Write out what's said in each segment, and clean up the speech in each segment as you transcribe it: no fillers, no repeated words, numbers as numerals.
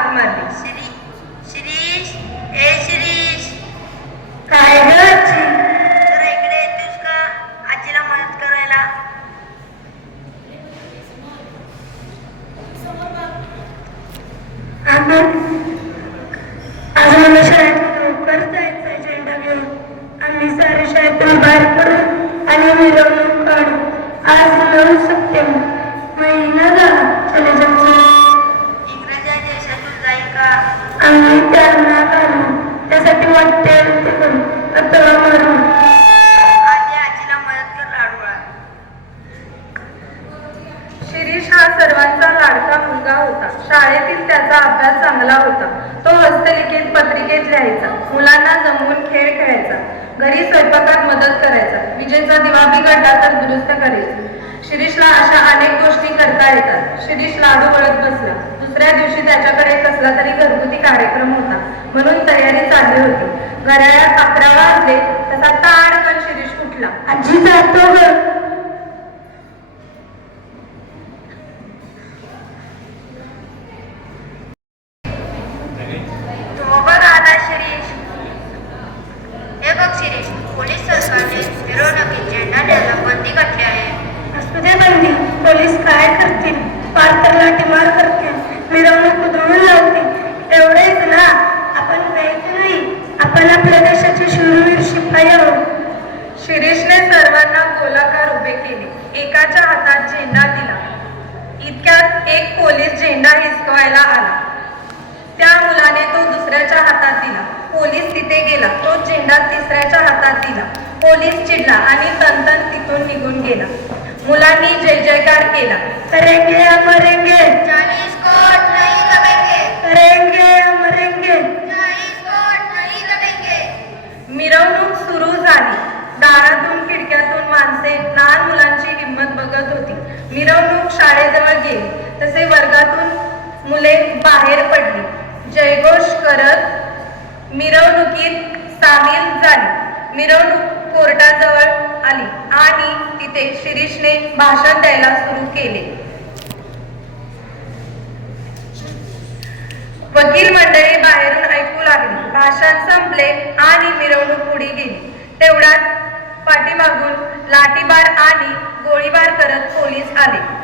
हाक मारली. शिरीष, ए शिरीष, काय ग आजी? जरा इकडे येतोस का आजीला मदत करायला? आज मला शाळेत लवकर जायचंय झेंडा घेऊन. आम्ही सारे शाळेतून बाहेर पडू आणि मिरवणूक काढू. आज 9 सप्टेंबर, महिना झाला चलेजाचा. इंग्रजांच्या देशातून जाईल का? आम्ही त्यांना घालू, त्यासाठी वाटेल ते करू, अथवा मरू. आधी आजीला मदत कर लाडूळा. शिरीष हा सर्वांचा लाडका मुलगा होता. शाळेतील त्याचा अभ्यास चांगला होता. तो हस्तलिखित पत्रिकेत लिहायचा, मुलांना जमवून खेळ खेळायचा, घरी स्वयंपाकात मदत करायचा, विजेचा दिवा बिघडला तर दुरुस्त करायचा. शिरीषला अशा अनेक गोष्टी करता येतात. शिरीष लाडू वळत बसला. दुसऱ्या दिवशी त्याच्याकडे कसला तरी घरगुती कार्यक्रम होता, म्हणून तयारी चालली होती. घड्याळात 11 वाजले तसा ताडकन शिरीष उठला. आजी जातो ग. तो बघ आला शिरीष. हे बघ शिरीष, पोलीस सरकारने मिरवणुकीत झेंडा न्यायला बंदी घातली आहे. असू दे बंदी, पोलीस काय करतील? फार तर लाठीमार करतील, मिरवणूक उधळून लावतील. एवढेच ना, आपण न्यायचं नाही. आपण आपल्या देशाचे शूरवीर शिपाई आहोत. शिरीषने सर्वांना गोलाकार उभे केले. एकाच्या हातात झेंडा दिला. इतक्यात एक पोलीस झेंडा हिसकावायला आला. त्या मुलाने तो दुसऱ्याच्या हातात दिला. पोलीस तिथे गेला. तो झेंडा तिसऱ्याच्या हातात दिला. पोलीस चिडला आणि तनतन तिथून निघून गेला. मुलांनी जय जयकार केला. करेंगे या मरेंगे, 40 कोट नहीं दबेंगे, करेंगे या मरेंगे. 40 कोट नहीं दबेंगे. मिरवणूक सुरू झाली. दारातून खिडक्यातून माणसे लहान मुलांची हिंमत बघत होती. मिरवणूक शाळेजवळ गेली तसे वर्गातून मुले बाहेर पडली. जयघोष करत मिरवणुकीत सामील झाली. मिरवणूक कोर्टाजवळ आली आणि तिथे शिरीषने भाषण द्यायला सुरू केले. वकील मंडळी बाहेरून ऐकू लागली. भाषण संपले आणि मिरवणूक पुढे गेली. तेवढ्यात पाठीमागून लाठीबार आणि गोळीबार करत पोलीस आले.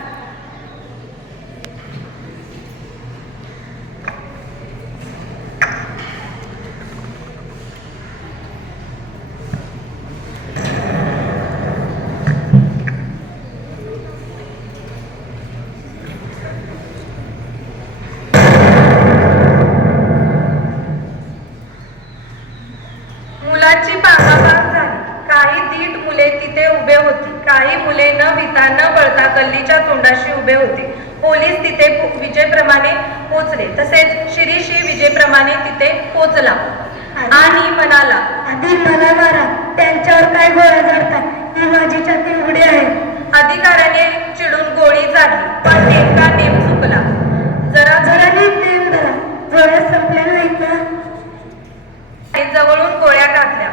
मुलाची पांगापांग झाली. काही धीट मुले तिथे उभे होती. काही मुले न भिता न पळता गल्लीच्या तोंडाशी उभे होते. पोलीस तिथे विजेप्रमाणे पोचले. तसेच शिरीषही विजेप्रमाणे तिथे पोचला आणि म्हणाला, आधी मला मारा, त्यांच्यावर काय गोळ्या झाडतात? ही माझी छाती उघडी आहे. अधिकाऱ्याने चिडून गोळी झाडली, पण नेमका नेम चुकला. जरा जरा नीट नेम धरा, गोळ्या संपल्या नाहीत ना? जवळून गोळ्या घातल्या.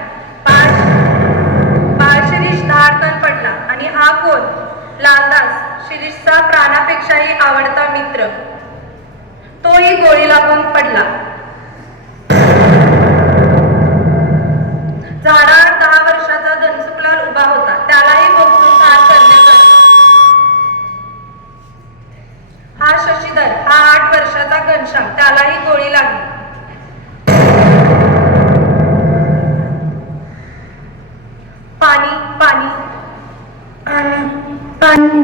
बाळ शिरीष धाडकन पडला. आणि हा कोण? लालदास, शिरीषचा प्राणापेक्षाही आवडता मित्र. तोही गोळी लागून पडला. झाडावर 10 वर्षाचा धनसुखलाल उभा होता. त्यालाही बोगसून ठार करण्यात आले. हा शशीधर, हा 8 वर्षाचा घनश्याम, त्यालाही गोळी लागली. पाणी पाणी.